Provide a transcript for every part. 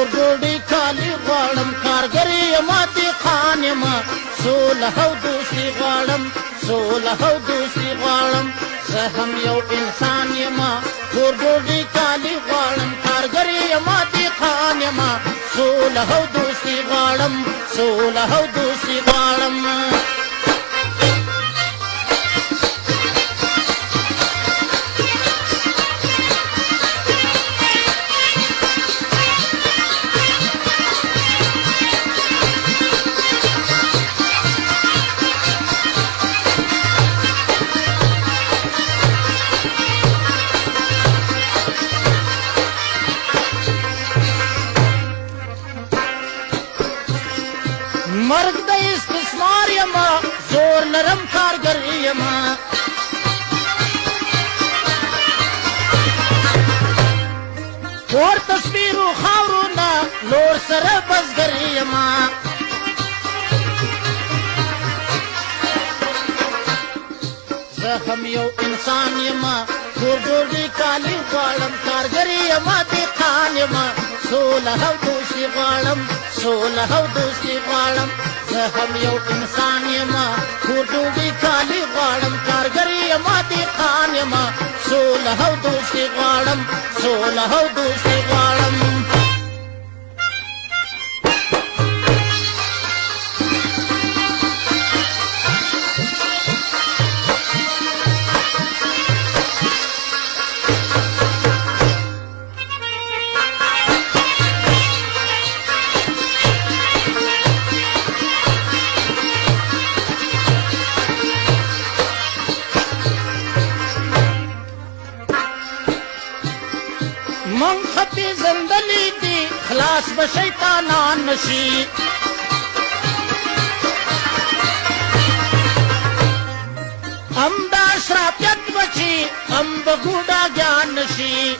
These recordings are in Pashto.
کور ډوډۍ کالي غواړم کارګر یمه دهقان یمه سوله او دوستي غواړم سوله او دوستي غواړم زه هم یو انسان یمه کور ډوډۍ کالي غواړم کارګر یمه دهقان یمه سوله او دوستي غواړم سوله او دوستي غواړم مرګ د استثمار یمه زور لرم کارګر یمه کور تصویرو خاورو نه نور سره بزګر یمه زه هم یو انسان یمه کور ډوډۍ کالي غواړم کارګر یمه دهقان یمه سوله او دوستي غواړم سوله او دوستي غواړم زه هم یو انسان یمه کور ډوډۍ کالي غواړم کارګر یمه دهقان یمه سوله او دوستي غواړم سوله او دوستي غواړم من خطی زندلی دی خلاص به شیطانان نشی ام دا اشرافیت بچی ام به ګوډاګیان نشي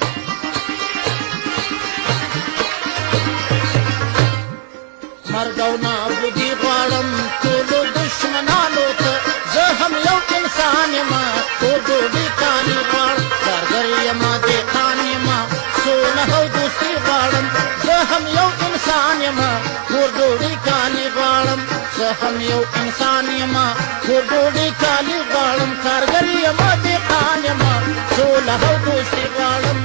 مرګ او نابودي غواړم ټولو دشمنانو ته زه هم یو انسان یمه کور ډوډۍ کالي غواړم کارګر یمه دهقان یمه سوله او دوستي غواړم زه هم یو انسان یمه کور ډوډۍ کالي غواړم زه هم یو انسان یمه کور ډوډۍ کالي غواړم کارګر یمه دهقان یمه سوله او دوستي غواړم